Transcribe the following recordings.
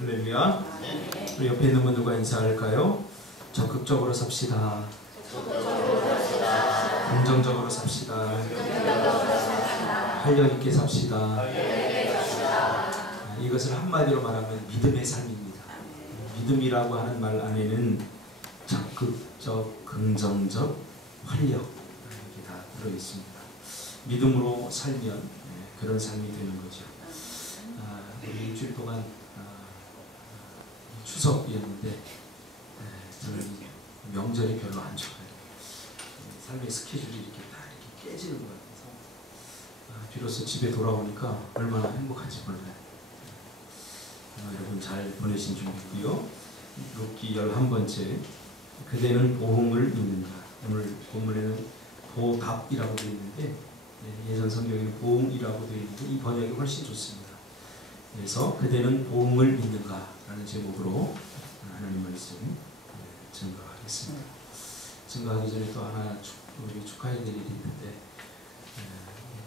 할렐루야. 우리 옆에 있는 분들과 인사할까요? 적극적으로 삽시다. 긍정적으로 삽시다. 활력있게 삽시다. 이것을 한마디로 말하면 믿음의 삶입니다. 믿음이라고 하는 말 안에는 적극적, 긍정적, 활력 이렇게 다 들어있습니다. 믿음으로 살면 그런 삶이 되는 거죠. 우리 일주일 동안 추석이었는데 저는 명절이 별로 안 좋아요. 삶의 스케줄이 이렇게 다 이렇게 깨지는 것 같아서 비로소 집에 돌아오니까 얼마나 행복한지 몰라요. 여러분 잘 보내신 줄 믿고요. 룻기 11번째 그대는 보응을 믿는다. 오늘 본문에는 보답이라고 되어 있는데 예전 성경에는 보응이라고 되어 있는데 이 번역이 훨씬 좋습니다. 그래서 그대는 보응을 믿는가 라는 제목으로 하나님 말씀 증거하겠습니다. 증거하기 전에 또 하나 우리 축하해야 될 일이 있는데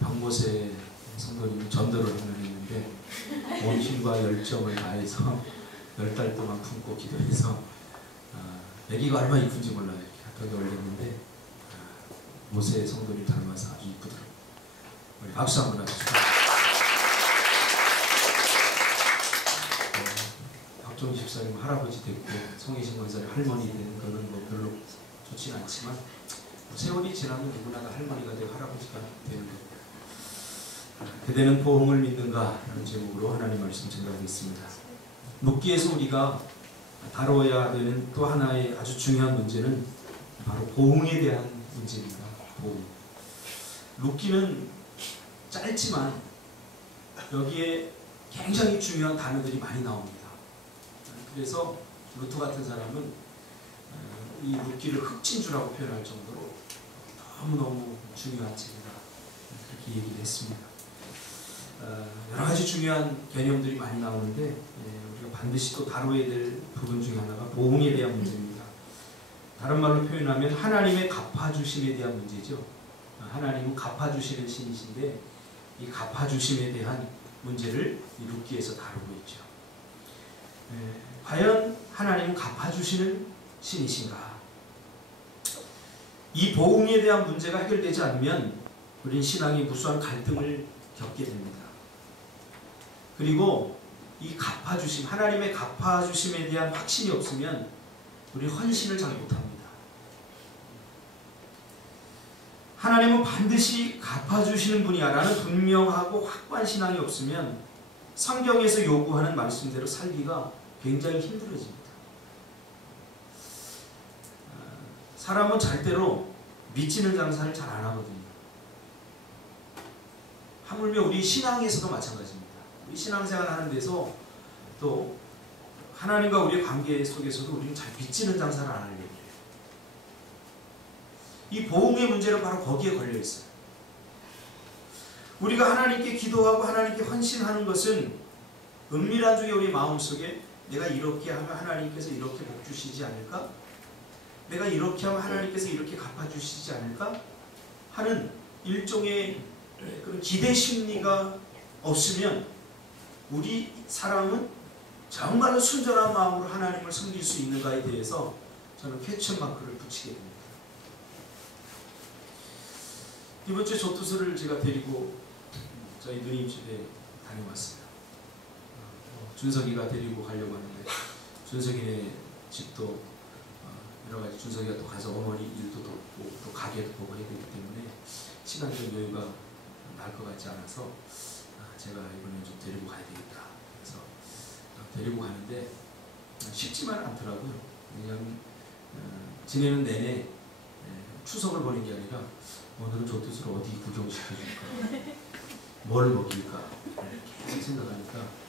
박모세 성도님이 전도를 하나 했는데 온 힘과 열정을 다해서 10달 동안 품고 기도해서 아기가 얼마나 이쁜지 몰라요. 이렇게 핫하게 올렸는데 모세 성도님 닮아서 아주 이쁘더라고요. 우리 박수 한번 하시죠. 박종희 집사님 할아버지 됐고 송혜신 권사님 할머니 되는 거는 뭐 별로 좋지는 않지만 세월이 지나면 누구나 다 할머니가 되고 할아버지가 되는 겁니다. 그대는 보응을 믿는가? 라는 제목으로 하나님 말씀 전달하겠습니다. 룻기에서 우리가 다뤄야 되는 또 하나의 아주 중요한 문제는 바로 보응에 대한 문제입니다. 보응. 룻기는 짧지만 여기에 굉장히 중요한 단어들이 많이 나옵니다. 그래서 루트 같은 사람은 이 룻기를 흑진주라고 표현할 정도로 너무너무 중요한 책이다. 그렇게 얘기를 했습니다. 여러 가지 중요한 개념들이 많이 나오는데 우리가 반드시 또 다뤄야 될 부분 중에 하나가 보응에 대한 문제입니다. 다른 말로 표현하면 하나님의 갚아주심에 대한 문제죠. 하나님은 갚아주시는 신이신데 이 갚아주심에 대한 문제를 이 룻기에서 다루고 있죠. 과연 하나님은 갚아주시는 신이신가? 이 보응에 대한 문제가 해결되지 않으면 우리는 신앙이 무수한 갈등을 겪게 됩니다. 그리고 이 갚아주심, 하나님의 갚아주심에 대한 확신이 없으면 우리 헌신을 잘 못합니다. 하나님은 반드시 갚아주시는 분이야 라는 분명하고 확고한 신앙이 없으면 성경에서 요구하는 말씀대로 살기가 굉장히 힘들어집니다. 사람은 절대로 미치는 장사를 잘 안 하거든요. 하물며 우리 신앙에서도 마찬가지입니다. 우리 신앙생활 하는 데서 또 하나님과 우리의 관계 속에서도 우리는 잘 미치는 장사를 안 하려고 해요. 이 보응의 문제는 바로 거기에 걸려 있어요. 우리가 하나님께 기도하고 하나님께 헌신하는 것은 은밀한 중에 우리 마음속에 내가 이렇게 하면 하나님께서 이렇게 복 주시지 않을까? 내가 이렇게 하면 하나님께서 이렇게 갚아주시지 않을까? 하는 일종의 그런 기대 심리가 없으면 우리 사람은 정말로 순전한 마음으로 하나님을 섬길 수 있는가에 대해서 저는 퀘스천 마크를 붙이게 됩니다. 이번 주에 조투수를 제가 데리고 저희 누님 집에 다녀왔어요. 준석이가 데리고 가려고 하는데 준석이네 집도 여러가지 준석이가 또 가서 어머니 일도 돕고 또 가게도 보고 해야 되기 때문에 시간적 여유가 날 것 같지 않아서 제가 이번에 좀 데리고 가야 되겠다. 그래서 데리고 가는데 쉽지만 않더라고요. 왜냐하면 지내는 내내 추석을 보낸 게 아니라 오늘은 조투수를 어디 구경시켜줄까, 뭘 먹일까 계속 생각하니까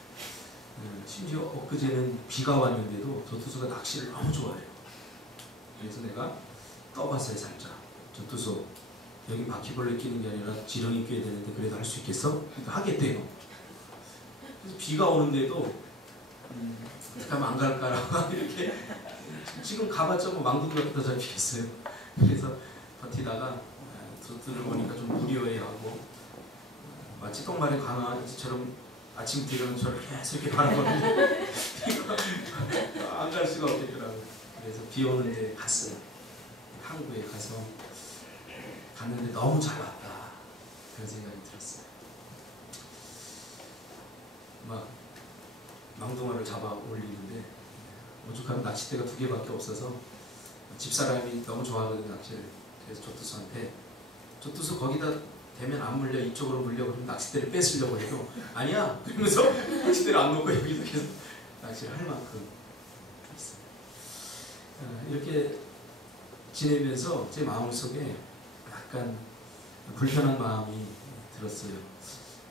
심지어 엊그제는 비가 왔는데도 조투수가 낚시를 너무 좋아해요. 그래서 내가 떠봤어요. 살짝. 조투수 여기 바퀴벌레 끼는 게 아니라 지렁이 껴야 되는데 그래도 할 수 있겠어? 그러니까 하겠대요. 그래서 비가 오는데도 어떻게 하면 안 갈까라고 이렇게 지금 가봤자 뭐 망둥이가 더 잡히겠어요. 그래서 버티다가 조투를 보니까 좀 무리해하고 마치 똥말에 강아지처럼 아침부터 일어나면 저를 계속 이렇게 바라보는데 안 갈 수가 없겠더라고요. 그래서 비 오는데 갔어요. 항구에 가서 갔는데 너무 잘 왔다 그런 생각이 들었어요. 막 망둥어를 잡아 올리는데 오죽하면 낚싯대가 2개밖에 없어서 집사람이 너무 좋아하거든요, 낚시를. 그래서 조투수한테 조투수 거기다 대면 안 물려, 이쪽으로 물려. 그러면 낚싯대를 뺏으려고 해도 아니야 그러면서 낚싯대를 안 놓고 여기서 계속 낚시를 할 만큼 있어요. 이렇게 지내면서 제 마음속에 약간 불편한 마음이 들었어요.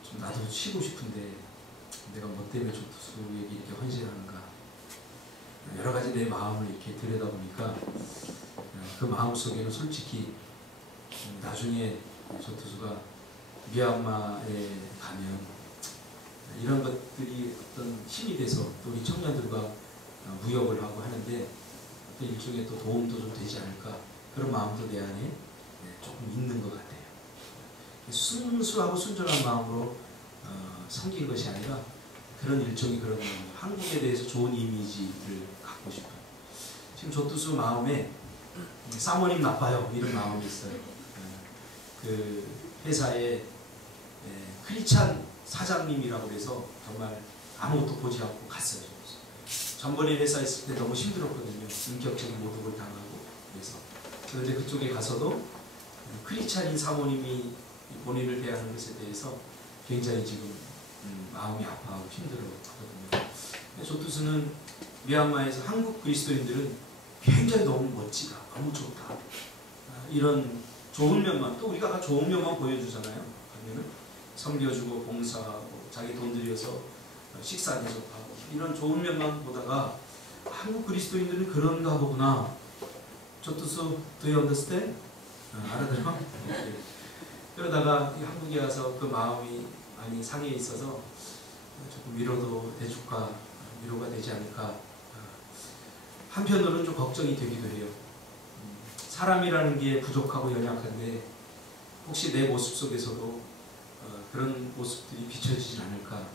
좀 나도 쉬고 싶은데 내가 뭐 때문에 조투수에게 이렇게 헌신하는가, 여러 가지 내 마음을 이렇게 들여다보니까 그 마음 속에는 솔직히 나중에 조투수가 미얀마에 가면 이런 것들이 어떤 힘이 돼서 또 우리 청년들과 무역을 하고 하는데 또 일종의 또 도움도 좀 되지 않을까, 그런 마음도 내 안에 조금 있는 것 같아요. 순수하고 순전한 마음으로 섬긴 것이 아니라 그런 일종의 그런 한국에 대해서 좋은 이미지를 갖고 싶어요. 지금 조투수 마음에 사모님 나빠요 이런 마음이 있어요. 그 회사에 크리찬 사장님이라고 해서 정말 아무것도 보지 않고 갔어요. 전번에 회사에 있을 때 너무 힘들었거든요. 인격적인 모독을 당하고. 그래서 그런데 그쪽에 가서도 크리찬인 사모님이 본인을 대하는 것에 대해서 굉장히 지금 마음이 아파하고 힘들어하거든요. 조투수는 미얀마에서 한국 그리스도인들은 굉장히 너무 멋지다, 너무 좋다, 이런 좋은 면만, 또 우리가 좋은 면만 보여주잖아요. 그러면 섬겨주고 봉사하고 자기 돈 들여서 식사 대접하고 이런 좋은 면만 보다가 한국 그리스도인들은 그런가 보구나. 조투수, do you understand? 알아들어? 그러다가 한국에 와서 그 마음이 많이 상해 있어서 조금 위로도 대줄까, 위로가 되지 않을까. 한편으로는 좀 걱정이 되기도 해요. 사람이라는 게 부족하고 연약한데 혹시 내 모습 속에서도 그런 모습들이 비춰지지 않을까,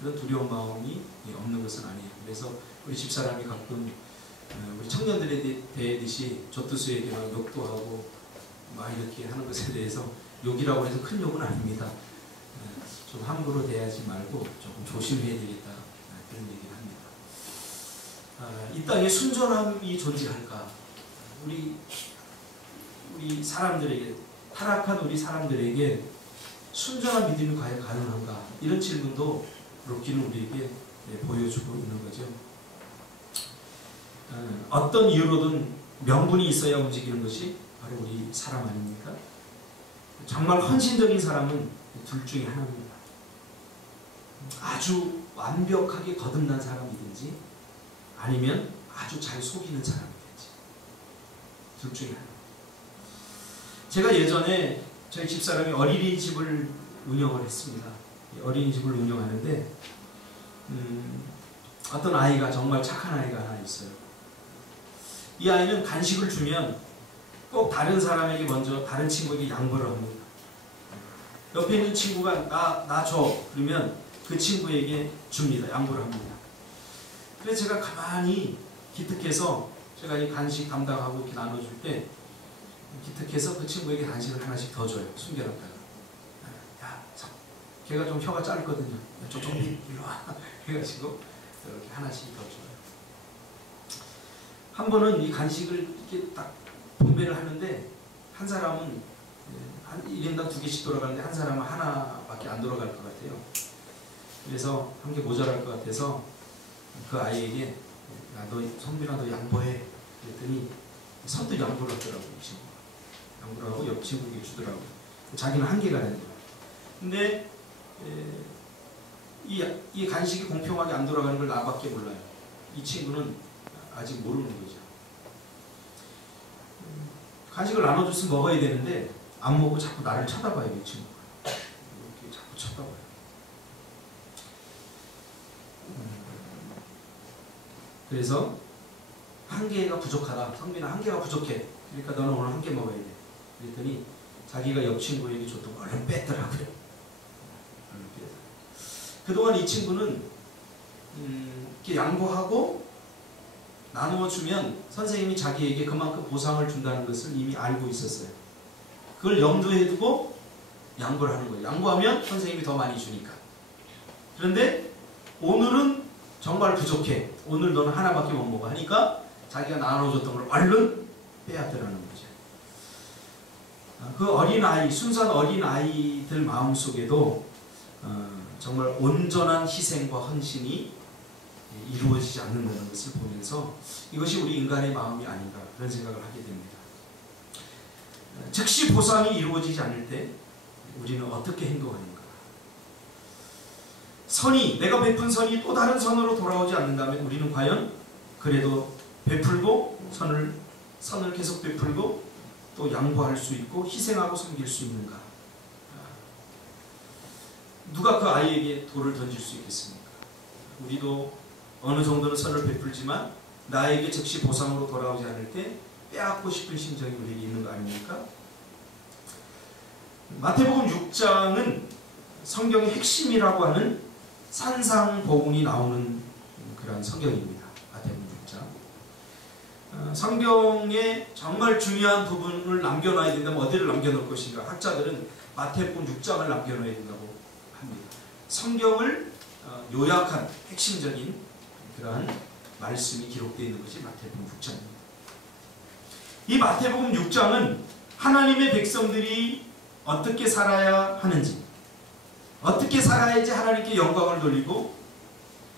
그런 두려운 마음이 없는 것은 아니에요. 그래서 우리 집사람이 가끔 우리 청년들에 대듯이 조투수에게 막 욕도 하고 막 이렇게 하는 것에 대해서, 욕이라고 해서 큰 욕은 아닙니다. 좀 함부로 대하지 말고 조금 조심해야 되겠다, 그런 얘기를 합니다. 이 땅에 순전함이 존재할까? 우리 사람들에게, 타락한 우리 사람들에게 순전한 믿음이 과연 가능한가? 이런 질문도 룻기는 우리에게 보여주고 있는 거죠. 어떤 이유로든 명분이 있어야 움직이는 것이 바로 우리 사람 아닙니까? 정말 헌신적인 사람은 둘 중에 하나입니다. 아주 완벽하게 거듭난 사람이든지 아니면 아주 잘 속이는 사람이든지, 둘 중에 하나. 제가 예전에 저희 집사람이 어린이집을 운영을 했습니다. 어린이집을 운영하는데 어떤 아이가, 정말 착한 아이가 하나 있어요. 이 아이는 간식을 주면 꼭 다른 사람에게 먼저, 다른 친구에게 양보를 합니다. 옆에 있는 친구가 나 줘 그러면 그 친구에게 줍니다. 양보를 합니다. 그래서 제가 가만히 기특해서, 제가 이 간식 담당하고 이렇게 나눠줄 때 기특해서 그 친구에게 간식을 하나씩 더 줘요. 숨겨놨다가. 야, 걔가 좀 혀가 짧거든요. 좀 이리 와 해가지고 이렇게 하나씩 더 줘요. 한 번은 이 간식을 이렇게 딱 분배를 하는데 한 사람은 한 1인당 2개씩 돌아가는데 한 사람은 하나밖에 안 돌아갈 것 같아요. 그래서 한 개 모자랄 것 같아서 그 아이에게 야, 너 성빈아 너 양보해 그랬더니 선뜻 양보를 하더라고요. 이 친구가 양보를 하고 옆 친구에게 주더라고요. 자기는 한 개가 되는 거예요. 근데 이 간식이 공평하게 안 돌아가는 걸 나밖에 몰라요. 이 친구는 아직 모르는 거죠. 간식을 나눠줬으면 먹어야 되는데 안 먹고 자꾸 나를 쳐다봐요. 이 친구가 이렇게 자꾸 쳐다봐요. 그래서 한 개가 부족하다. 성빈아 한 개가 부족해. 그러니까 너는 오늘 한 개 먹어야 돼. 그랬더니 자기가 옆 친구에게 줬던 거 얼른 뺐더라고요. 그동안 이 친구는 이렇게 양보하고 나누어 주면 선생님이 자기에게 그만큼 보상을 준다는 것을 이미 알고 있었어요. 그걸 염두에 두고 양보를 하는 거예요. 양보하면 선생님이 더 많이 주니까. 그런데 오늘은 정말 부족해. 오늘 너는 하나밖에 못 먹어 하니까 자기가 나눠줬던 걸 얼른 빼앗으라는 거죠. 그 어린아이, 순수한 어린아이들 마음속에도 정말 온전한 희생과 헌신이 이루어지지 않는다는 것을 보면서 이것이 우리 인간의 마음이 아닌가 그런 생각을 하게 됩니다. 즉시 보상이 이루어지지 않을 때 우리는 어떻게 행동하는가? 내가 베푼 선이 또 다른 선으로 돌아오지 않는다면 우리는 과연 그래도 베풀고 선을 계속 베풀고 또 양보할 수 있고 희생하고 섬길 수 있는가? 누가 그 아이에게 돌을 던질 수 있겠습니까? 우리도 어느 정도는 선을 베풀지만 나에게 즉시 보상으로 돌아오지 않을 때 빼앗고 싶은 심정이 우리에게 있는 거 아닙니까? 마태복음 6장은 성경의 핵심이라고 하는 산상보훈이 나오는 그런 성경입니다. 마태복음 6장. 성경에 정말 중요한 부분을 남겨놔야 된다면 어디를 남겨놓을 것인가? 학자들은 마태복음 6장을 남겨놔야 된다고 합니다. 성경을 요약한 핵심적인 그러한 말씀이 기록되어 있는 것이 마태복음 6장입니다. 이 마태복음 6장은 하나님의 백성들이 어떻게 살아야 하는지, 어떻게 살아야지 하나님께 영광을 돌리고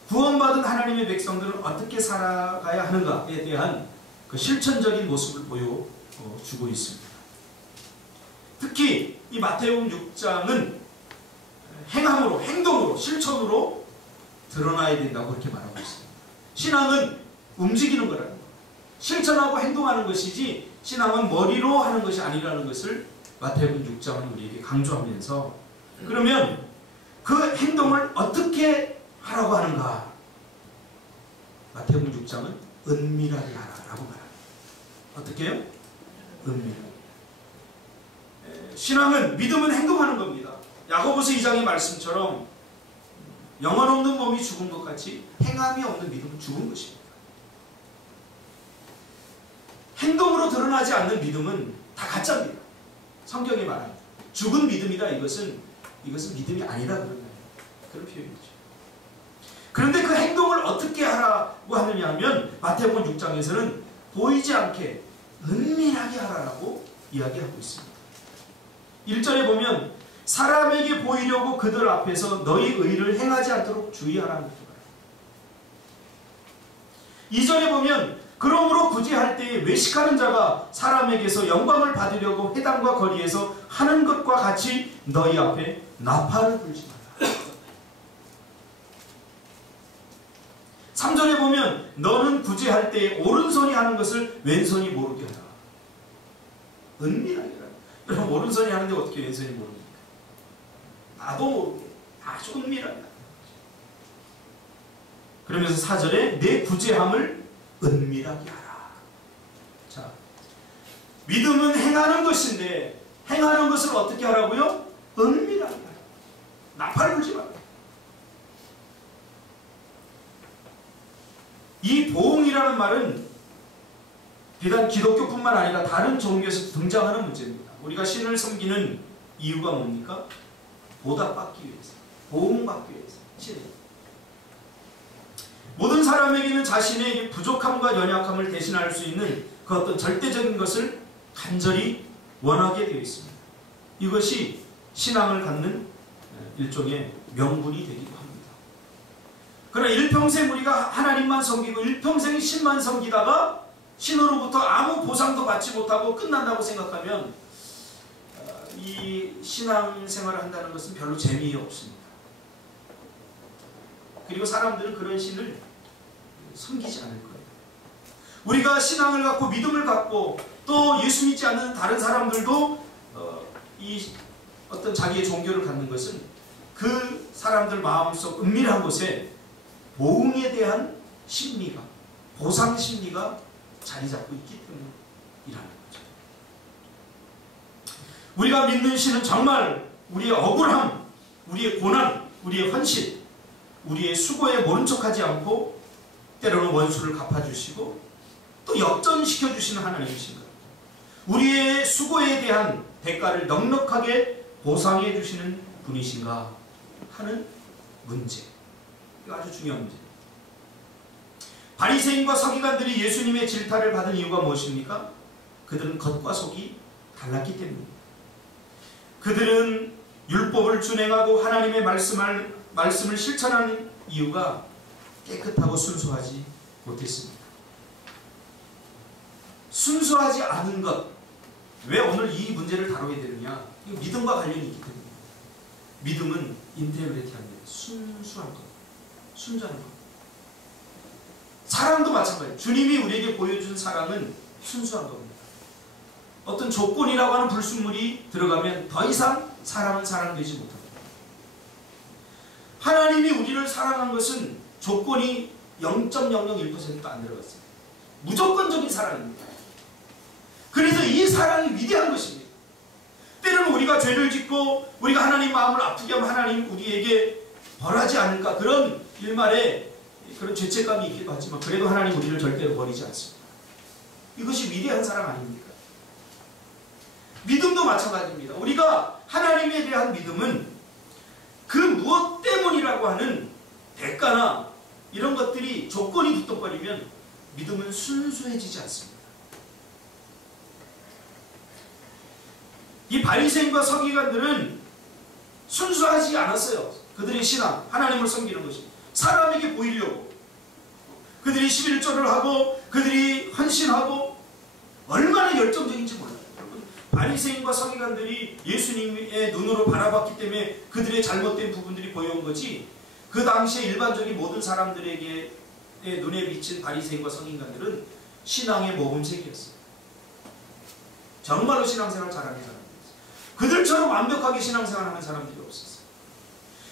구원받은 하나님의 백성들은 어떻게 살아가야 하는가에 대한 그 실천적인 모습을 보여주고 있습니다. 특히 이 마태복음 6장은 행함으로, 행동으로, 실천으로 드러나야 된다고 그렇게 말하고 있습니다. 신앙은 움직이는 거라는 것, 실천하고 행동하는 것이지 신앙은 머리로 하는 것이 아니라는 것을 마태복음 6장은 우리에게 강조하면서, 그러면 그 행동을 어떻게 하라고 하는가? 마태복음 6장은 은밀하게 하라라고 말합니다. 어떻게 해요? 은밀하게. 신앙은, 믿음은 행동하는 겁니다. 야고보서 2장의 말씀처럼 영혼 없는 몸이 죽은 것 같이 행함이 없는 믿음은 죽은 것입니다. 행동으로 드러나지 않는 믿음은 다 가짜입니다. 성경이 말합니다. 죽은 믿음이다. 이것은 믿음이 아니다. 그런 표현이죠. 그런데 그 행동을 어떻게 하라고 하느냐 하면 마태복음 6장에서는 보이지 않게 은밀하게 하라고 이야기하고 있습니다. 1절에 보면 사람에게 보이려고 그들 앞에서 너희 의를 행하지 않도록 주의하라는 것도 말합니다. 2절에 보면 그러므로 굳이 할 때에 외식하는 자가 사람에게서 영광을 받으려고 회당과 거리에서 하는 것과 같이 너희 앞에 나팔을 불지 마라. 3절에 보면 너는 굳이 할 때에 오른손이 하는 것을 왼손이 모르게 하라. 은밀하게 하라. 여러분, 오른손이 하는데 어떻게 왼손이 모릅니까? 나도 모르게 아주 은밀하게 하라. 그러면서 4절에 내 구제함을 은밀하게 하라. 자, 믿음은 행하는 것인데 행하는 것을 어떻게 하라고요? 은밀하게 하라. 나팔 불지 마라. 이 보응이라는 말은 비단 기독교뿐만 아니라 다른 종교에서 등장하는 문제입니다. 우리가 신을 섬기는 이유가 뭡니까? 보답받기 위해서, 보응받기 위해서. 신을. 모든 사람에게는 자신의 부족함과 연약함을 대신할 수 있는 그 어떤 절대적인 것을 간절히 원하게 되어 있습니다. 이것이 신앙을 갖는 일종의 명분이 되기도 합니다. 그러나 일평생 우리가 하나님만 섬기고 일평생 신만 섬기다가 신으로부터 아무 보상도 받지 못하고 끝난다고 생각하면 이 신앙생활을 한다는 것은 별로 재미없습니다. 그리고 사람들은 그런 신을 섬기지 않을 거예요. 우리가 신앙을 갖고 믿음을 갖고 또 예수 믿지 않는 다른 사람들도 이 어떤 자기의 종교를 갖는 것은 그 사람들 마음속 은밀한 곳에 보응에 대한 심리가, 보상 심리가 자리 잡고 있기 때문이라는 거죠. 우리가 믿는 신은 정말 우리의 억울함, 우리의 고난, 우리의 헌신, 우리의 수고에 모른 척하지 않고 때로는 원수를 갚아주시고 또 역전시켜 주시는 하나님이신가? 우리의 수고에 대한 대가를 넉넉하게 보상해 주시는 분이신가 하는 문제. 이거 아주 중요한 문제. 바리새인과 서기관들이 예수님의 질타를 받은 이유가 무엇입니까? 그들은 겉과 속이 달랐기 때문입니다. 그들은 율법을 준행하고 하나님의 말씀을 실천하는 이유가 깨끗하고 순수하지 못했습니다. 순수하지 않은 것. 왜 오늘 이 문제를 다루게 되느냐? 이거 믿음과 관련이 있기 때문에. 믿음은 인테그리티합니다. 순수한 것. 순전한 것. 사랑도 마찬가지예요. 주님이 우리에게 보여준 사랑은 순수한 겁니다. 어떤 조건이라고 하는 불순물이 들어가면 더 이상 사랑은 사랑되지 못합니다. 하나님이 우리를 사랑한 것은 조건이 0.001%도 안 들어갔어요. 무조건적인 사랑입니다. 그래서 이 사랑이 위대한 것입니다. 때로는 우리가 죄를 짓고 우리가 하나님 마음을 아프게 하면 하나님 우리에게 벌하지 않을까, 그런 일말에 그런 죄책감이 있기도 하지만 그래도 하나님 우리를 절대로 버리지 않습니다. 이것이 위대한 사랑 아닙니까? 믿음도 마찬가지입니다. 우리가 하나님에 대한 믿음은 그 무엇 때문이라고 하는 대가나 이런 것들이 조건이 붙어버리면 믿음은 순수해지지 않습니다. 이 바리새인과 서기관들은 순수하지 않았어요. 그들의 신앙, 하나님을 섬기는 것이 사람에게 보이려고 그들이 11조를 하고 그들이 헌신하고 얼마나 열정적인지 몰라요. 여러분, 바리새인과 서기관들이 예수님의 눈으로 바라봤기 때문에 그들의 잘못된 부분들이 보여온 거지, 그 당시에 일반적인 모든 사람들에게 눈에 비친 바리새인과 서기관들은 신앙의 모범생이었어요. 정말로 신앙생활 잘하는 사람들이었어요. 그들처럼 완벽하게 신앙생활하는 사람들이 없었어요.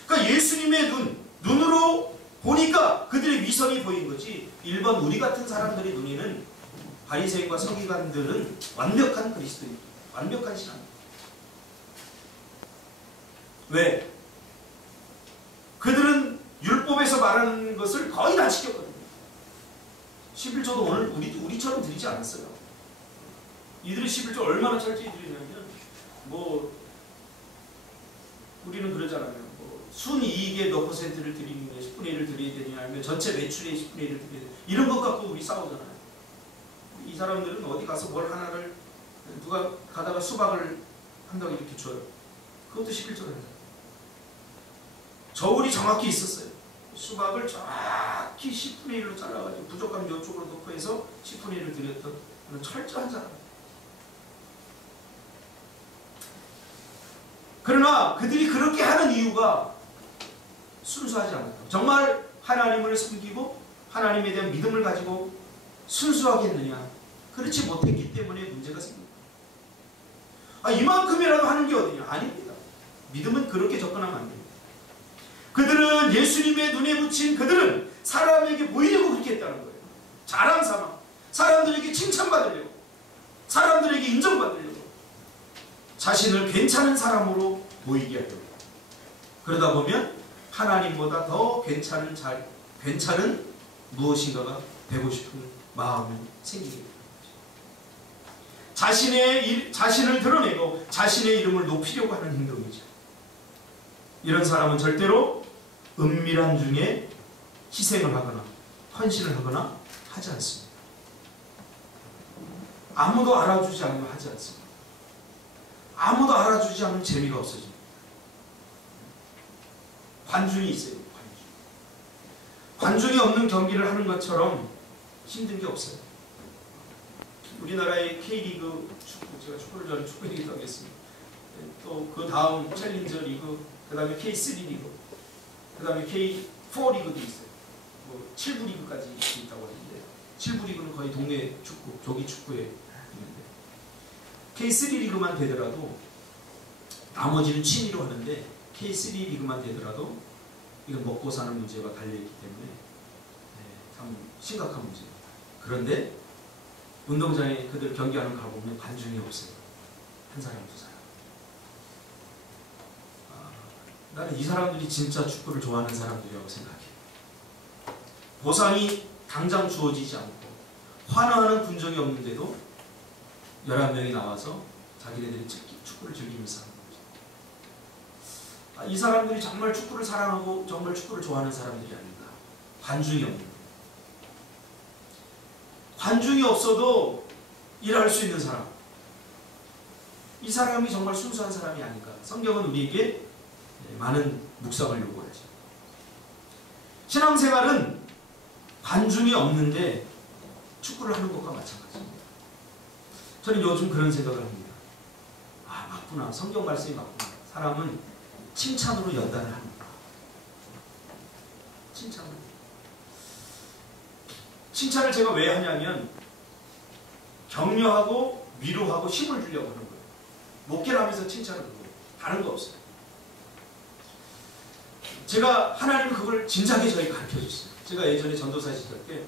그러니까 예수님의 눈으로 보니까 그들의 위선이 보인 거지, 일반 우리 같은 사람들의 눈에는 바리새인과 서기관들은 완벽한 그리스도인, 완벽한 신앙. 왜? 그들은 율법에서 말하는 것을 거의 다 지켰거든요. 11조도 오늘 우리처럼 드리지 않았어요. 이들이 11조 얼마나 철저히 드리냐면, 우리는 그러잖아요. 순이익의 몇 %를 드리느냐, 10분의 1을 드려야 되냐, 아니면 전체 매출의 10분의 1을 드려야 되냐, 이런 것 갖고 우리 싸우잖아요. 이 사람들은 어디 가서 뭘 하나를, 누가 가다가 수박을 한다고 이렇게 줘요. 그것도 11조를 해요. 저울이 정확히 있었어요. 수박을 정확히 10분의 1로 잘라가지고 부족하면 이쪽으로 놓고 해서 10분의 1을 드렸던 철저한 사람. 그러나 그들이 그렇게 하는 이유가 순수하지 않았다. 정말 하나님을 섬기고 하나님에 대한 믿음을 가지고 순수하게 했느냐? 그렇지 못했기 때문에 문제가 생깁니다. 이만큼이라도 하는 게 어디냐? 아닙니다. 믿음은 그렇게 접근하면 안 됩니다. 그들은 예수님의 눈에 붙인, 그들은 사람에게 보이려고 그렇게 했다는 거예요. 자랑 삼아. 사람들에게 칭찬받으려고, 사람들에게 인정받으려고, 자신을 괜찮은 사람으로 보이게 하려고. 그러다 보면 하나님보다 더 괜찮은 무엇인가가 되고 싶은 마음이 생기게 됩니다. 자신을 드러내고 자신의 이름을 높이려고 하는 행동이죠. 이런 사람은 절대로 은밀한 중에 희생을 하거나 헌신을 하거나 하지 않습니다. 아무도 알아주지 않으면 하지 않습니다. 아무도 알아주지 않으면 재미가 없어집니다. 관중이 있어요. 관중이 없는 경기를 하는 것처럼 힘든 게 없어요. 우리나라의 K리그 축구, 제가 축구를 좋아하는 축구 얘기도 하겠습니다. 또 그 다음 챌린저 리그, 그 다음에 K3 리그, 그 다음에 K4 리그도 있어요. 7부 리그까지 있다고 하는데, 7부 리그는 거의 동네 축구, 조기 축구에 있는데, K3 리그만 되더라도 나머지는 취미로 하는데 K3 리그만 되더라도 이건 먹고 사는 문제와 달려있기 때문에 참 심각한 문제입니다. 그런데 운동장에 그들 경기하는 거 가보면 관중이 없어요. 한 사람, 두 사람. 나는 이 사람들이 진짜 축구를 좋아하는 사람들이라고 생각해. 보상이 당장 주어지지 않고 환호하는 군정이 없는데도 11명이 나와서 자기네들이 축구를 즐기면서 하는 거죠. 이 사람들이 정말 축구를 사랑하고 정말 축구를 좋아하는 사람들이 아닌가. 관중이 없는, 관중이 없어도 일할 수 있는 사람, 이 사람이 정말 순수한 사람이 아닌가. 성경은 우리에게 많은 묵상을 요구하죠. 신앙생활은 관중이 없는데 축구를 하는 것과 마찬가지입니다. 저는 요즘 그런 생각을 합니다. 아, 맞구나. 성경 말씀이 맞구나. 사람은 칭찬으로 연단을 합니다. 칭찬을 제가 왜 하냐면 격려하고 위로하고 힘을 주려고 하는 거예요. 목회를 하면서 칭찬을 하는 거예요. 다른 거 없어요. 제가 하나님은 그걸 진작에 저에게 가르쳐줬어요. 제가 예전에 전도사 시절 때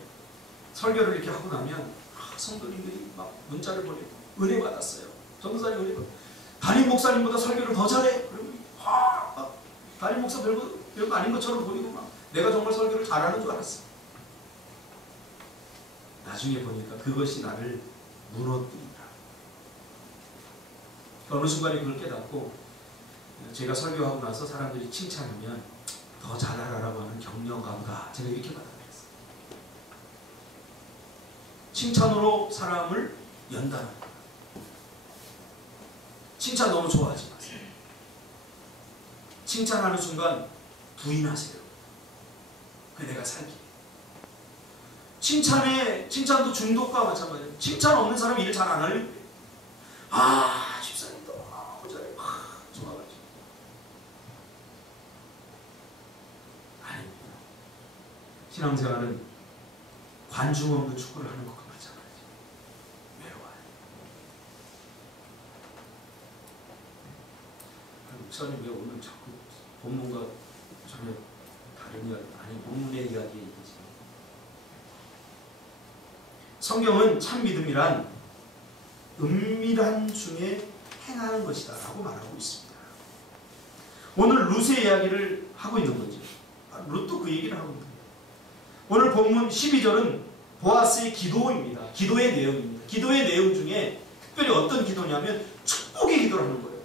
설교를 이렇게 하고 나면 성도님들이 막 문자를 보내고 은혜 받았어요. 전도사님 은혜 받았어요. 담임 목사님보다 설교를 더 잘해. 그리고 담임 목사 별거 아닌 것처럼 보이고 막 내가 정말 설교를 잘하는 줄 알았어. 나중에 보니까 그것이 나를 무너뜨린다. 어느 순간에 그걸 깨닫고 제가 설교하고 나서 사람들이 칭찬하면 더 잘하라고 하는 격려가 보다. 제가 이렇게 받아들였어요. 칭찬으로 사람을 연단합니다. 칭찬 너무 좋아하지 마세요. 칭찬하는 순간 부인하세요. 그게 내가 살기. 칭찬도 중독과 마찬가지예요. 칭찬 없는 사람이 일을 잘 안 하려고 해요. 아, 집사님 너무 잘해. 좋아가지고. 아닙니다. 신앙생활은 관중 없는 축구를 하는 것과 마찬가지예요. 외로워요. 목사님 왜 오늘 자꾸 본문과 전혀 다른 이야기, 아니 본문의 이야기에 얘기지. 성경은 참 믿음이란 은밀한 중에 행하는 것이다 라고 말하고 있습니다. 오늘 룻의 이야기를 하고 있는 거죠. 룻도 그 얘기를 하고 있는 거예요. 오늘 본문 12절은 보아스의 기도입니다. 기도의 내용입니다. 기도의 내용 중에 특별히 어떤 기도냐면 축복의 기도를 하는 거예요.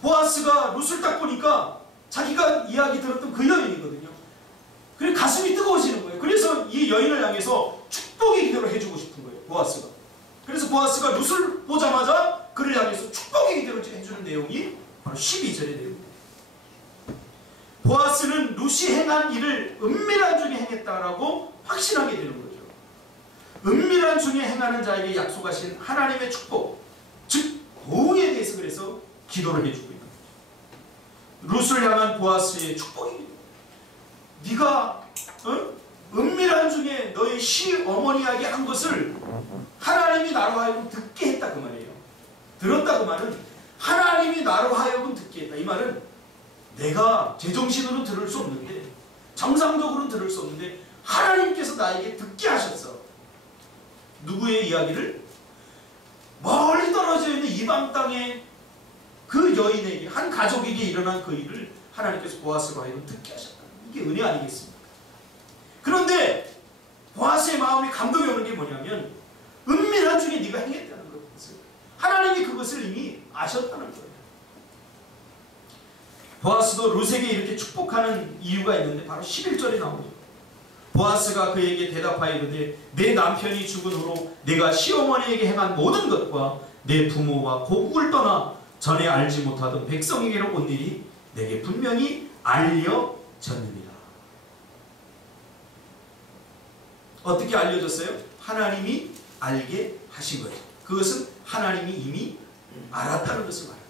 보아스가 룻을 딱 보니까 자기가 이야기 들었던 그 여인이거든요. 그래서 가슴이 뜨거워지는 거예요. 그래서 이 여인을 향해서 축복의 기도를 해주고 싶은 거예요. 보아스가. 그래서 보아스가 룻을 보자마자 그를 향해서 축복의 기도를 해주는 내용이 바로 12절의 내용입니다. 보아스는 룻이 행한 일을 은밀한 중에 행했다라고 확신하게 되는 거죠. 은밀한 중에 행하는 자에게 약속하신 하나님의 축복, 즉 보응에 대해서 그래서 기도를 해주고 있는 거죠. 룻을 향한 보아스의 축복입니다. 네가 은밀한 중에 너의 시어머니에게 한 것을 하나님이 나로 하여금 듣게 했다 그 말이에요. 들었다 그 말은 하나님이 나로 하여금 듣게 했다. 이 말은 내가 제정신으로는 들을 수 없는데, 정상적으로는 들을 수 없는데 하나님께서 나에게 듣게 하셨어. 누구의 이야기를? 멀리 떨어져 있는 이방 땅에 그 여인에게, 한 가족에게 일어난 그 일을 하나님께서 보아스로 하여금 듣게 하셨다. 이게 은혜 아니겠습니까? 그런데 보아스의 마음에 감동이 오는 게 뭐냐면 은밀한 중에 네가 행했다는 것을, 하나님이 그것을 이미 아셨다는 거예요. 보아스도 룻에게 이렇게 축복하는 이유가 있는데 바로 11절에 나오죠. 보아스가 그에게 대답하여 이르되 내 남편이 죽은 후로 내가 시어머니에게 행한 모든 것과 내 부모와 고국을 떠나 전에 알지 못하던 백성에게로 온 일이 내게 분명히 알려졌느니라. 어떻게 알려졌어요? 하나님이 알게 하신 거예요. 그것은 하나님이 이미 알았다는 것을 말합니다.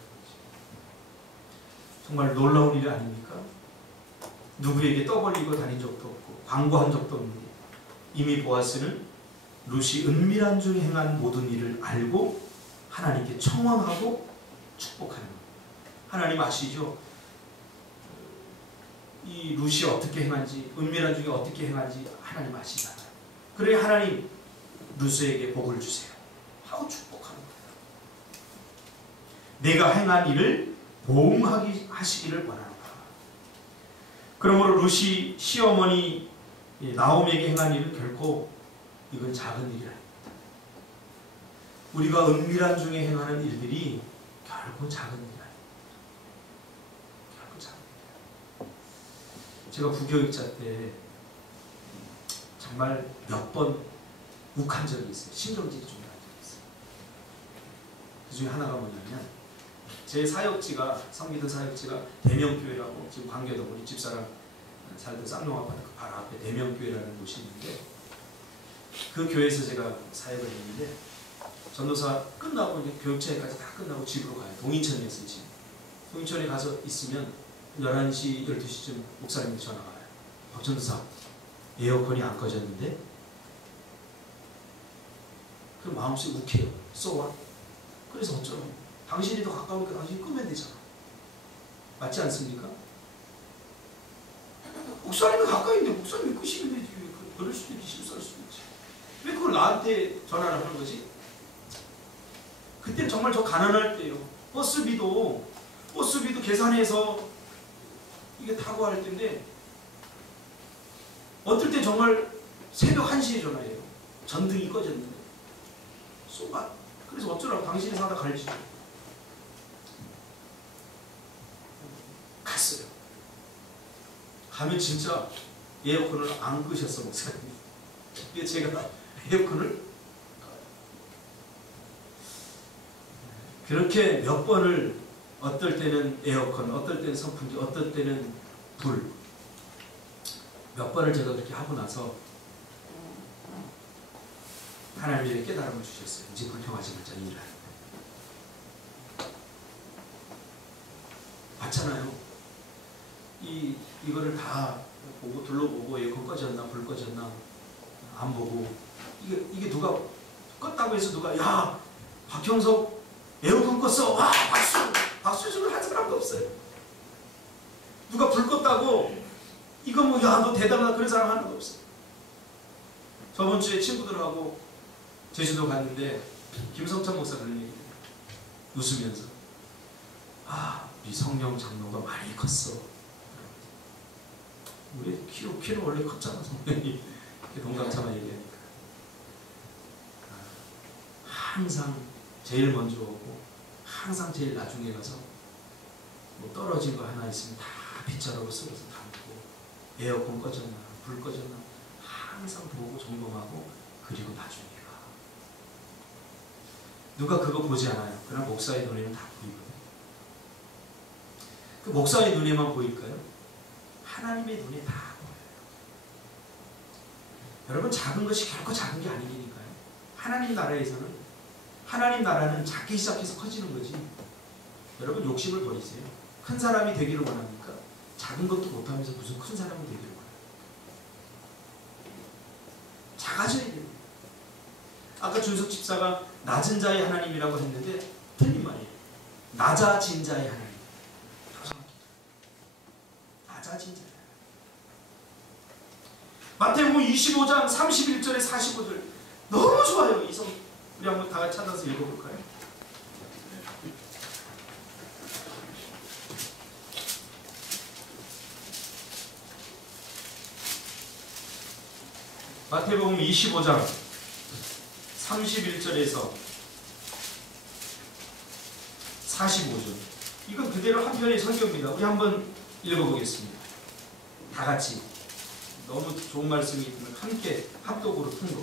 정말 놀라운 일 아닙니까? 누구에게 떠벌리고 다닌 적도 없고 광고한 적도 없는데 이미 보아스는 룻이 은밀한 중에 행한 모든 일을 알고 하나님께 청원하고 축복하는 겁니다. 하나님 아시죠? 이 룻이 어떻게 행한지, 은밀한 중에 어떻게 행한지 하나님 아시잖아요. 그래 하나님 룻에게 복을 주세요 하고 축복하는 거예요. 내가 행한 일을 보응하시기를 원하노라. 그러므로 룻이 시어머니 나오미에게 행한 일은 결코 이건 작은 일이 아닙니다. 우리가 은밀한 중에 행하는 일들이 결코 작은 일이 아닙니다. 결코 작은 일이 아닙니다. 제가 부교육자 때 정말 몇 번 욱한 적이 있어요. 신경질이 좀 난 적이 있어요. 그 중에 하나가 뭐냐면 제 사역지가 성기든 사역지가 대명교회라고 지금 광교동 우리 집사람 살던 쌍용아파트 그 바로 앞에 대명교회라는 곳이 있는데 그 교회에서 제가 사역을 했는데 전도사 끝나고 이제 교육체까지 다 끝나고 집으로 가요. 동인천이었어요. 지금 동인천에 가서 있으면 11시 12시쯤 목사님한테 전화가 와요. 전도사 에어컨이 안 꺼졌는데 그럼 마음속에 욱해요. 쏘아. 그래서 어쩌라고. 당신이 더 가까우니까 당신이 끄면 되잖아. 맞지 않습니까? 목사님이 가까이 있는데 목사님이 끄시면 되지. 그럴 수도 있지. 실수할 수도 있지. 왜 그걸 나한테 전화를 하는 거지? 그때는 정말 저 가난할 때요. 버스비도 계산해서 이게 타고 할 때인데 어떨 때 정말 새벽 1시에 전화해요. 전등이 꺼졌는데. 쏘가. 그래서 어쩌라고 당신이 사다 가르치죠. 갔어요. 가면 진짜 에어컨을 안 끄셨어 목사님. 제가 에어컨을 그렇게 몇 번을 어떨 때는 에어컨, 어떨 때는 선풍기, 어떨 때는 불 몇 번을 제가 그렇게 하고 나서 하나님이 깨달음을 주셨어요. 이제 불평하지 말자 이 일을 하는데 맞잖아요. 이거를 다 보고 둘러보고 에어컨 꺼졌나 불 꺼졌나 안 보고 이게 누가 껐다고 해서 누가 야 박형석 에어컨 껐어 와 박수 소리를 한 사람도 없어요. 누가 불 껐다고 이거 뭐 야 너 대단하다 그런 사람 하나도 없어요. 저번 주에 친구들하고 제주도 갔는데 김성찬 목사 그런 얘기 웃으면서 우리 성령 장로가 많이 컸어. 우리 키는 원래 컸잖아 성령이. 동감차만 얘기하니까 항상 제일 먼저 오고 항상 제일 나중에 가서 뭐 떨어진 거 하나 있으면 다 빗자루로 쓸어서 담고 에어컨 꺼졌나 불 꺼졌나 항상 보고 점검하고 그리고 나중에 가. 누가 그거 보지 않아요. 그러나 목사의 눈에는 다 보이거든요. 그 목사의 눈에만 보일까요? 하나님의 눈에 다 보여요. 여러분 작은 것이 결코 작은 게 아니니까요. 하나님 나라에서는 하나님 나라는 작게 시작해서 커지는 거지. 여러분 욕심을 버리세요. 큰 사람이 되기를 원합니까? 작은 것도 못하면서 무슨 큰 사람이 되기를 원해요. 작아져야 돼요. 아까 준석 집사가 낮은 자의 하나님이라고 했는데 틀린 말이에요. 낮아진 자의 하나님. 낮아진 자의 하나님. 마태복음 25장 31절에 45절 너무 좋아요. 이 성 우리 한번 다 같이 찾아서 읽어볼까요? 마태복음 25장 31절에서 45절 이건 그대로 한 편의 설교입니다. 우리 한번 읽어보겠습니다. 다 같이 너무 좋은 말씀이 있으면 함께 합독으로 큰 거.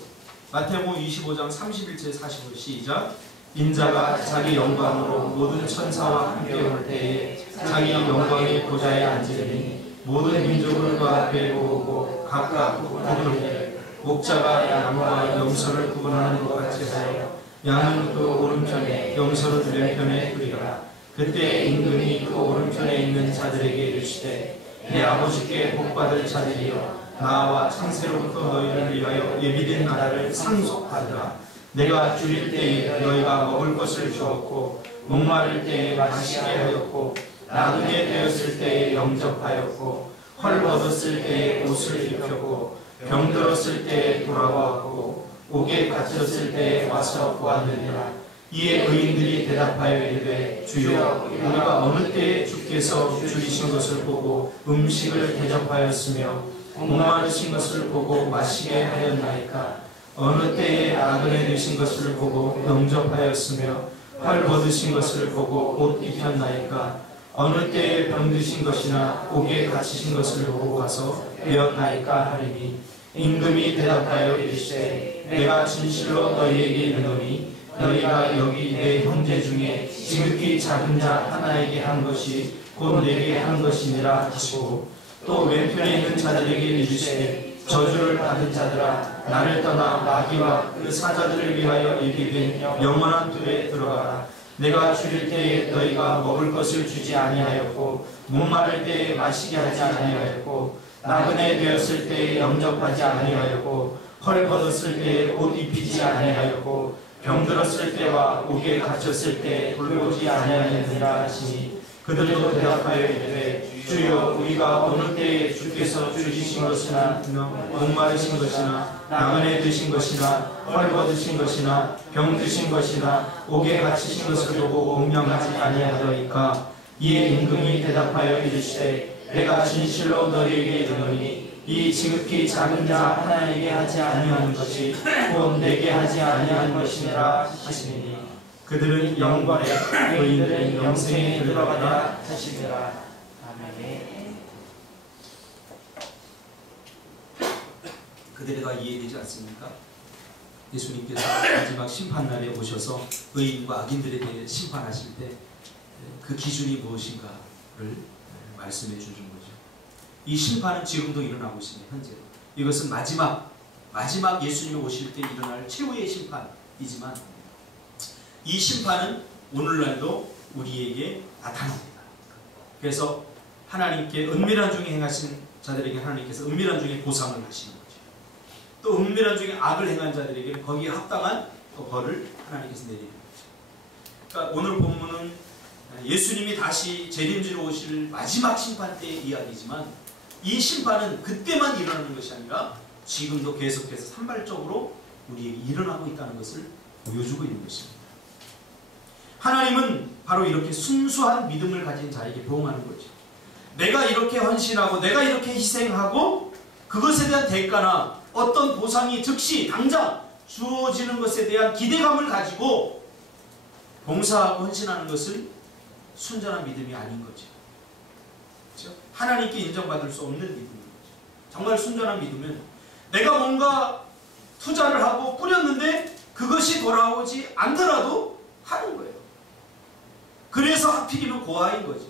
마태복음 25장 31절 45절 시작. 인자가 자기 영광으로 모든 천사와 함께 올 때에 자기 영광의 보좌에 앉으리니 모든 민족을 그 앞에 모으고 각각 구분을 목자가 양과 염소를 구분하는 것 같이 하여 양은 그 오른편에 염소는 왼편에 두리라. 그때 임금이 그 오른편에 있는 자들에게 이르시되 내 아버지께 복받을 자들이여 나와 창세로부터 너희를 위하여 예비된 나라를 상속하리라. 내가 줄일 때에 너희가 먹을 것을 주었고 목마를 때에 마시게 하였고 나그네 되었을 때에 영접하였고 헐벗었을 때에 옷을 입혔고 병들었을 때에 돌아왔고 옥에 갇혔을 때에 와서 보았느니라. 이에 의인들이 대답하여 이르되 주여 우리가 어느 때에 주께서 줄이신 것을 보고 음식을 대접하였으며 목마르신 것을 보고 마시게 하였나이까? 어느 때에 나그네 되신 것을 보고 영접하였으며 헐 벗으신 것을 보고 옷 입혔나이까? 어느 때에 병드신 것이나 옥에 갇히신 것을 보고 가서 배웠나이까 하리니 임금이 대답하여 이르시되 내가 진실로 너희에게 이르노니 너희가 여기 내 형제 중에 지극히 작은 자 하나에게 한 것이 곧 내게 한 것이니라 하시고 또 왼편에 있는 자들에게 이르시되 저주를 받은 자들아 나를 떠나 마귀와 그 사자들을 위하여 예비된 영원한 뜰에 들어가라. 내가 줄일 때에 너희가 먹을 것을 주지 아니하였고 목마를 때에 마시게 하지 아니하였고 나그네 되었을 때에 영접하지 아니하였고 헐 벗었을 때에 옷 입히지 아니하였고 병들었을 때와 옥에 갇혔을 때에 돌보지 아니하였느니라 하시니 그들도 대답하여 이르되 주여 우리가 어느 때에 주께서 줄이신 것이나 목마르신 것이나 나그네 되신 것이나 헐 벗으신 것이나 병드신 것이나 옥에 갇히신 것을 보고 명령하지 아니하더이까? 이에 임금이 대답하여 이르시되 내가 진실로 너희에게 이르노니 이 지극히 작은 자 하나에게 하지 아니하는 것이 곧 내게 하지 아니하는 것이니라 하시니 그들은 영광에 의인들은 영생에 들어가라 하시니라. 아멘. 그들에가 이해되지 않습니까? 예수님께서 마지막 심판날에 오셔서 의인과 악인들에 대해 심판하실 때 그 기준이 무엇인가를 말씀해 주신 거죠. 이 심판은 지금도 일어나고 있습니다. 현재 이것은 마지막 예수님이 오실 때 일어날 최후의 심판이지만 이 심판은 오늘날도 우리에게 나타납니다. 그래서 하나님께 은밀한 중에 행하신 자들에게 하나님께서 은밀한 중에 보상을 하시는 거죠. 또 은밀한 중에 악을 행한 자들에게 거기에 합당한 벌을 하나님께서 내리는 거죠. 그러니까 오늘 본문은 예수님이 다시 재림지로 오실 마지막 심판 때의 이야기지만 이 심판은 그때만 일어나는 것이 아니라 지금도 계속해서 산발적으로 우리에게 일어나고 있다는 것을 보여주고 있는 것입니다. 하나님은 바로 이렇게 순수한 믿음을 가진 자에게 보응하는 거죠. 내가 이렇게 헌신하고 내가 이렇게 희생하고 그것에 대한 대가나 어떤 보상이 즉시 당장 주어지는 것에 대한 기대감을 가지고 봉사하고 헌신하는 것은 순전한 믿음이 아닌 거죠. 그렇죠? 하나님께 인정받을 수 없는 믿음인 거죠. 정말 순전한 믿음은 내가 뭔가 투자를 하고 뿌렸는데 그것이 돌아오지 않더라도 하는 거예요. 그래서 하필이면 고아인 거죠.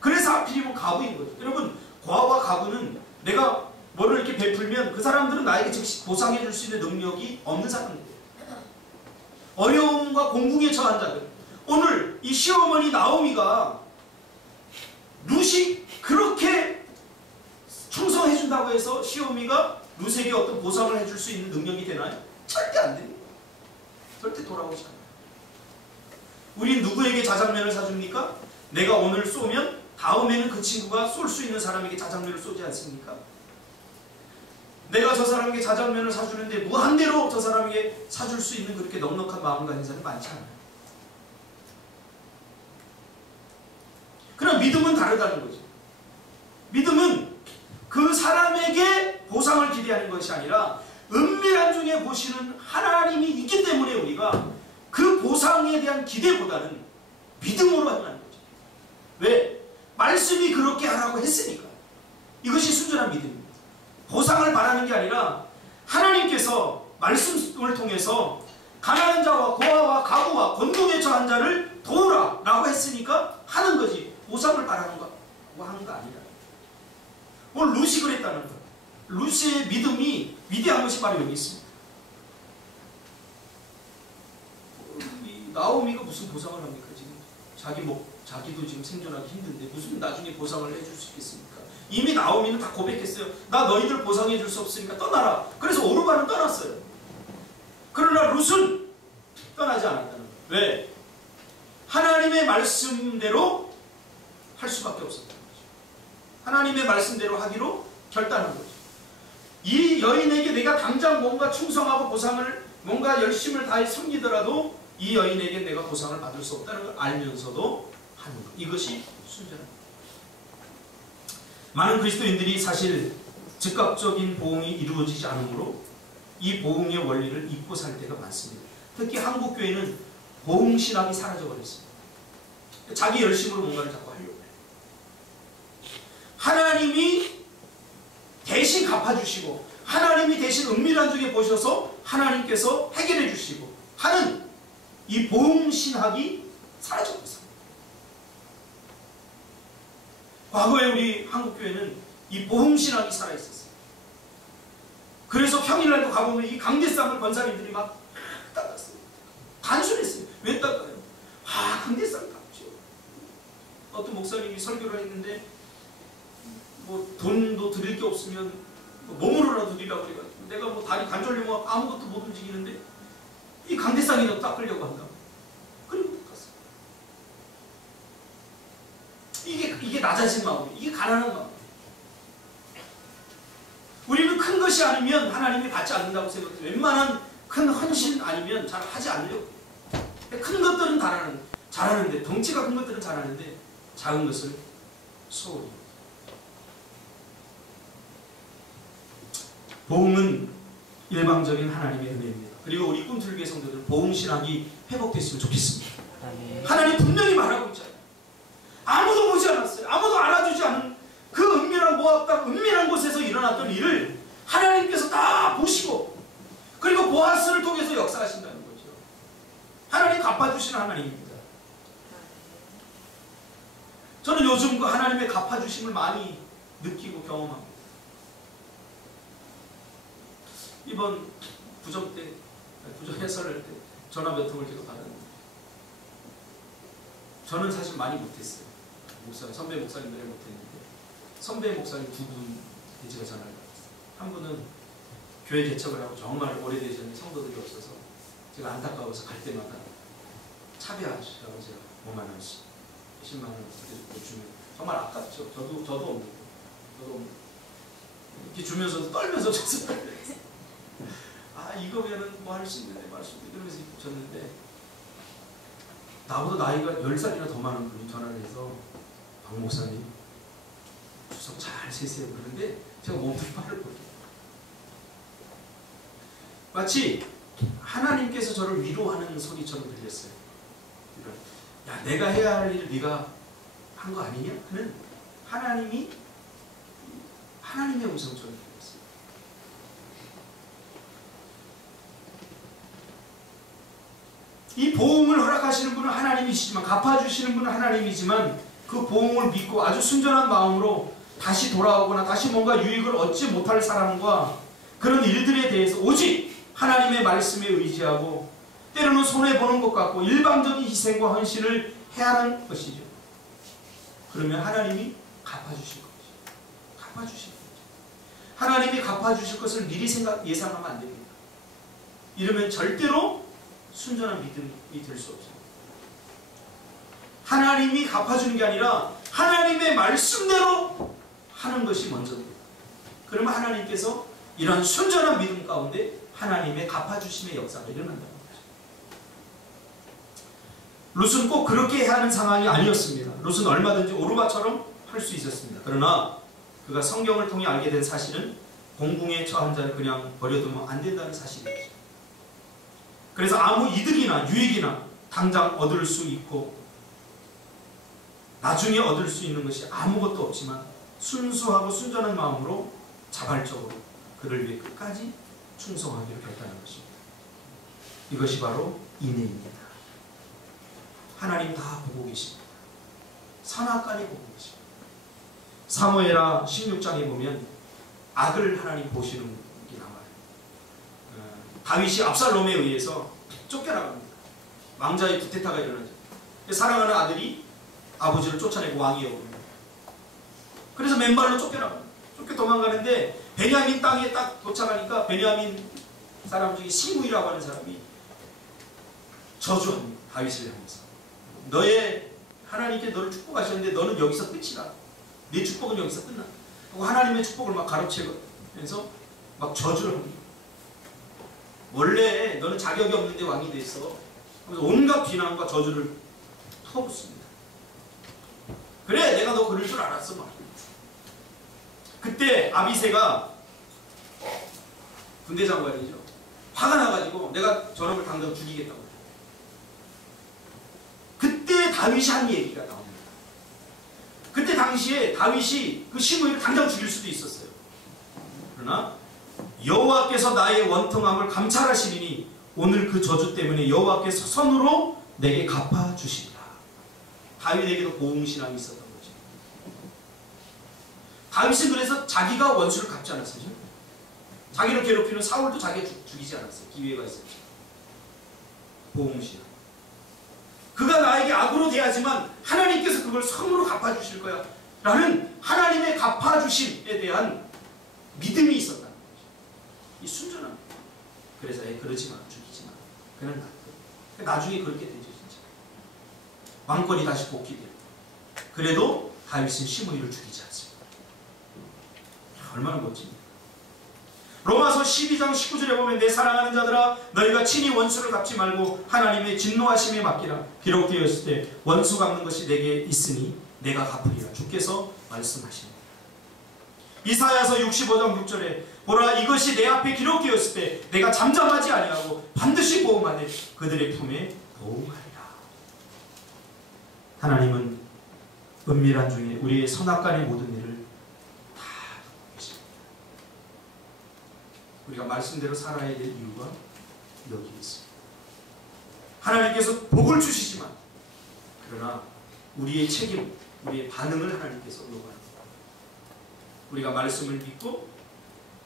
그래서 하필이면 가부인 거죠. 여러분, 고아와 가부는 내가 뭐를 이렇게 베풀면 그 사람들은 나에게 즉시 보상해 줄 수 있는 능력이 없는 사람들이에요. 어려움과 공궁에 처한 자들. 오늘 이 시어머니 나오미가 룻이 그렇게 충성해 준다고 해서 시어머니가 룻에게 어떤 보상을 해줄 수 있는 능력이 되나요? 절대 안 됩니다. 절대 돌아오지 않아요. 우린 누구에게 자장면을 사줍니까? 내가 오늘 쏘면 다음에는 그 친구가 쏠 수 있는 사람에게 자장면을 쏘지 않습니까? 내가 저 사람에게 자장면을 사주는데 무한대로 저 사람에게 사줄 수 있는 그렇게 넉넉한 마음을 가진 사람이 많지 않아요. 그럼 믿음은 다르다는 거죠. 믿음은 그 사람에게 보상을 기대하는 것이 아니라 은밀한 중에 보시는 하나님이 있기 때문에 우리가 그 보상에 대한 기대보다는 믿음으로 행하는 거죠. 왜? 말씀이 그렇게 하라고 했으니까. 이것이 순전한 믿음입니다. 보상을 바라는 게 아니라 하나님께서 말씀을 통해서 가난한 자와 고아와 가부와 곤궁에 처한 자를 도우라 라고 했으니까 하는 거지. 보상을 바라는 거 하는 거 아니라. 오늘 룻이 그랬다는 거. 룻의 믿음이 위대한 것이 바로 여기 있습니다. 나오미가 무슨 보상을 합니까 지금? 자기도 지금 생존하기 힘든데 무슨 나중에 보상을 해줄 수 있겠습니까? 이미 나오미는 다 고백했어요. 나 너희들 보상해 줄 수 없으니까 떠나라. 그래서 오르반은 떠났어요. 그러나 룻은 떠나지 않았다는 거예요. 왜? 하나님의 말씀대로 할 수밖에 없었다는 거죠. 하나님의 말씀대로 하기로 결단한 거죠. 이 여인에게 내가 당장 뭔가 충성하고 보상을 뭔가 열심을 다해 섬기더라도 이 여인에게 내가 보상을 받을 수 없다는 걸 알면서도 하는 것. 이것이 순전합니다. 많은 그리스도인들이 사실 즉각적인 보응이 이루어지지 않으므로 이 보응의 원리를 잊고 살 때가 많습니다. 특히 한국교회는 보응신학이 사라져버렸습니다. 자기 열심으로 뭔가를 자꾸 하려고 해요. 하나님이 대신 갚아주시고 하나님이 대신 은밀한 중에 보셔서 하나님께서 해결해 주시고 하는 이 보응신학이 사라져버렸습니다. 과거에 우리 한국교회는 이 보응신학이 살아있었어요. 그래서 평일날도 가보면 이 강대상을 권사님들이 막 닦았어요. 단순했어요. 왜 닦아요? 강대상 닦죠. 어떤 목사님이 설교를 했는데 뭐 돈도 드릴 게 없으면 몸으로라도 드리라고 그래가지고 내가 뭐 다리 관절염하고 아무것도 못 움직이는데 이 강대상이라도 닦으려고 한다. 그리고 닦았어요. 이게 낮아진 마음이에요. 이게 가난한 마음이에요. 우리는 큰 것이 아니면 하나님이 받지 않는다고 생각해요. 웬만한 큰 헌신 아니면 잘 하지 않으려고 해요. 큰 것들은 잘하는데 덩치가 큰 것들은 잘하는데 작은 것을 소홀히 해요. 보응은 일방적인 하나님의 은혜입니다. 그리고 우리 꿈틀교회 성도들 보응신학이 회복됐으면 좋겠습니다. 하나님 분명히 말하고 있잖아요. 아무도 보지 않았어요. 아무도 알아주지 않은 그 은밀한 모압 땅 은밀한 곳에서 일어났던 일을 하나님께서 다 보시고 그리고 보아스를 통해서 역사하신다는 거죠. 하나님 갚아주시는 하나님입니다. 저는 요즘 그 하나님의 갚아주심을 많이 느끼고 경험합니다. 이번 부정 해설할 때 전화 몇 통을 제가 받았는데 저는 사실 많이 못했어요. 선배 목사님들이 못했는데 선배 목사님 두 분께 제가 전화를 받았어요. 한 분은 교회 개척을 하고 정말 오래되셨는데 성도들이 없어서 제가 안타까워서 갈 때마다 차비하시라고 제가 5만 원씩 10만 원 주면 정말 아깝죠. 저도 없는데 이렇게 주면서도 떨면서 줬어요. 이거면은 뭐 할 수 있는데 말 수 있는데 그러면서 줬는데 나보다 나이가 10살이나 더 많은 분이 전화를 해서 박 목사님 추석 잘 세세요 그러는데 제가 몸둘 바를 못해요. 마치 하나님께서 저를 위로하는 소리처럼 들렸어요. 야 내가 해야 할 일을 네가 한 거 아니냐? 하는 하나님의 음성처럼 들렸어요. 이 보응을 허락하시는 분은 하나님이시지만 갚아주시는 분은 하나님이지만 그 보응을 믿고 아주 순전한 마음으로 다시 돌아오거나 다시 뭔가 유익을 얻지 못할 사람과 그런 일들에 대해서 오직 하나님의 말씀에 의지하고 때로는 손해보는 것 같고 일방적인 희생과 헌신을 해야 하는 것이죠. 그러면 하나님이 갚아주실 것이죠. 갚아주실 것이죠. 하나님이 갚아주실 것을 미리 예상하면 안 됩니다. 이러면 절대로 순전한 믿음이 될 수 없어요. 하나님이 갚아주는 게 아니라 하나님의 말씀대로 하는 것이 먼저입니다. 그러면 하나님께서 이런 순전한 믿음 가운데 하나님의 갚아주심의 역사가 일어난다는 거죠. 룻은 꼭 그렇게 해야 하는 상황이 아니었습니다. 룻은 얼마든지 오르바처럼 할 수 있었습니다. 그러나 그가 성경을 통해 알게 된 사실은 공궁에 처한 자를 그냥 버려두면 안 된다는 사실이었죠. 그래서 아무 이득이나 유익이나 당장 얻을 수 있고 나중에 얻을 수 있는 것이 아무것도 없지만 순수하고 순전한 마음으로 자발적으로 그를 위해 끝까지 충성하기로 결단한 것입니다. 이것이 바로 인내입니다. 하나님 다 보고 계십니다. 선악간에 보고 계십니다. 사무엘하 16장에 보면 악을 하나님 보시는 게 나와요. 다윗이 압살롬에 의해서 쫓겨나갑니다. 왕자의 구테타가 일어나죠. 사랑하는 아들이 아버지를 쫓아내고 왕이 오릅니다. 그래서 맨발로 쫓겨나갑니다. 쫓겨 도망가는데 베냐민 땅에 딱 도착하니까 베냐민 사람 중에 시므이라고 하는 사람이 저주합니다. 다윗을 향해서 너의 하나님께 너를 축복하셨는데 너는 여기서 끝이다. 네 축복은 여기서 끝나. 그리고 하나님의 축복을 막 가로채면서 막 저주를 합니다. 원래 너는 자격이 없는데 왕이 됐어. 그래서 온갖 비난과 저주를 퍼붓습니다. 그래, 내가 너 그럴 줄 알았어. 막. 그때 아비새가 군대 장관이죠. 화가 나가지고 내가 저놈을 당장 죽이겠다고. 그때 다윗이 한 얘기가 나옵니다. 그때 당시에 다윗이 그 시므이를 당장 죽일 수도 있었어요. 그러나 여호와께서 나의 원통함을 감찰하시리니 오늘 그 저주 때문에 여호와께서 선으로 내게 갚아주시리라. 다윗에게도 보응신앙이 있었던 거죠. 다윗은 그래서 자기가 원수를 갚지 않았어요. 자기를 괴롭히는 사울도 자기가 죽이지 않았어요. 기회가 있었죠. 보응신앙. 그가 나에게 악으로 대하지만 하나님께서 그걸 선으로 갚아주실 거야 라는 하나님의 갚아주심에 대한 믿음이 있었다는 거죠. 이 순전한 거예요. 그래서 그러지 마, 죽이지 마. 그냥 나중에 그렇게 되죠. 진짜 왕권이 다시 복귀돼요. 그래도 다윗은 시므이를 죽이지 않습니다. 얼마나 멋집니까? 로마서 12장 19절에 보면 내 사랑하는 자들아 너희가 친히 원수를 갚지 말고 하나님의 진노하심에 맡기라. 기록되어 있을 때 원수 갚는 것이 내게 있으니 내가 갚으리라. 주께서 말씀하십니다. 이사야서 65장 6절에 보라 이것이 내 앞에 기록되었을 때 내가 잠잠하지 아니하고 반드시 보응하되 그들의 품에 보응하리라. 하나님은 은밀한 중에 우리의 선악간의 모든 일을 다 보고 계십니다. 우리가 말씀대로 살아야 될 이유가 여기에 있습니다. 하나님께서 복을 주시지만 그러나 우리의 책임, 우리의 반응을 하나님께서 요구합니다. 우리가 말씀을 믿고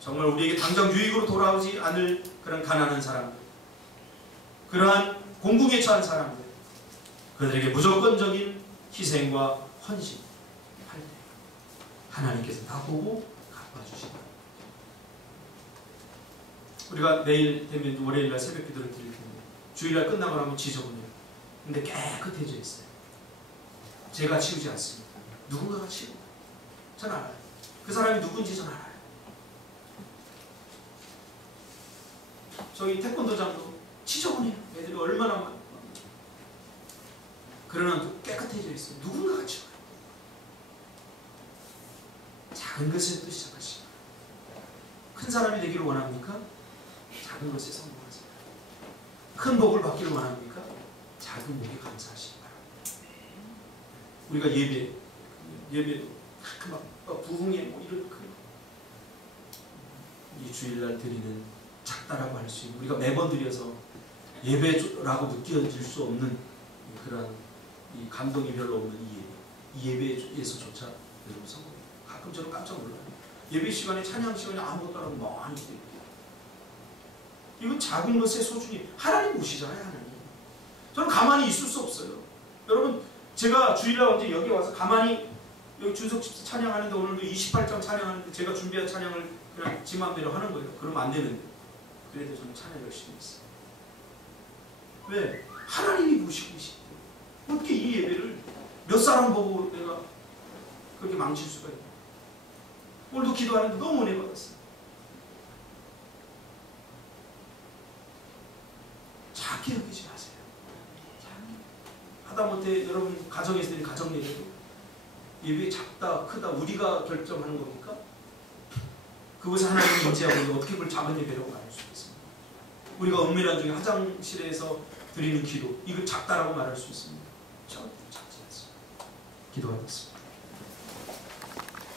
정말 우리에게 당장 유익으로 돌아오지 않을 그런 가난한 사람들, 그러한 공궁에 처한 사람들, 그들에게 무조건적인 희생과 헌신할 때 하나님께서 다 보고 갚아주신다. 우리가 내일 되면 월요일날 새벽 기도를 드릴 텐데 주일날 끝나고 나면 지저분해요. 근데 깨끗해져 있어요. 제가 치우지 않습니다. 누군가가 치우고 저는 알아요. 그 사람이 누군지 저는 알아요. 저희 태권도장도 지저분해요. 애들이 얼마나 많아. 그러나 깨끗해져 있어요. 누군가가 치워요. 작은 것에부터 시작하시고 큰 사람이 되기를 원합니까? 작은 것에 성공하세요. 큰 복을 받기를 원합니까? 작은 복에 감사하시기 바랍니다. 우리가 예배 막 부흥회 뭐 이런 이 주일날 드리는 작다라고 할 수 있는 우리가 매번 드려서 예배라고 느껴질 수 없는 그런 이 감동이 별로 없는 이 예배에서조차 여러분 성공. 가끔 저는 깜짝 놀라요. 예배 시간에 찬양 시간에 아무것도 안 하고 멍하니 있어요. 이건 작은 것의 소중히 하나님 보시잖아요. 하나님. 저는 가만히 있을 수 없어요. 여러분 제가 주일날 언제 여기 와서 가만히 여기 준석 집사 찬양하는데 오늘도 28장 찬양하는데 제가 준비한 찬양을 그냥 지 맘대로 하는 거예요. 그러면 안 되는데. 그래도 저는 찬양 열심히 했어요. 왜? 하나님이 보시고 계시기 때문에. 어떻게 이 예배를 몇 사람 보고 내가 그렇게 망칠 수가 있나. 오늘도 기도하는데 너무 은혜 받았어요. 작게 여기지 마세요. 하다못해 여러분 가정에서 드린 가정 예배도 예배 작다 크다 우리가 결정하는 겁니까? 그것이 하나님이 인지하고 어떻게 그걸 작은 예배라고 말할 수 있겠습니까? 우리가 은밀한 중에 화장실에서 드리는 기도 이걸 작다라고 말할 수 있습니다. 절대 작지 않습니다. 기도하겠습니다.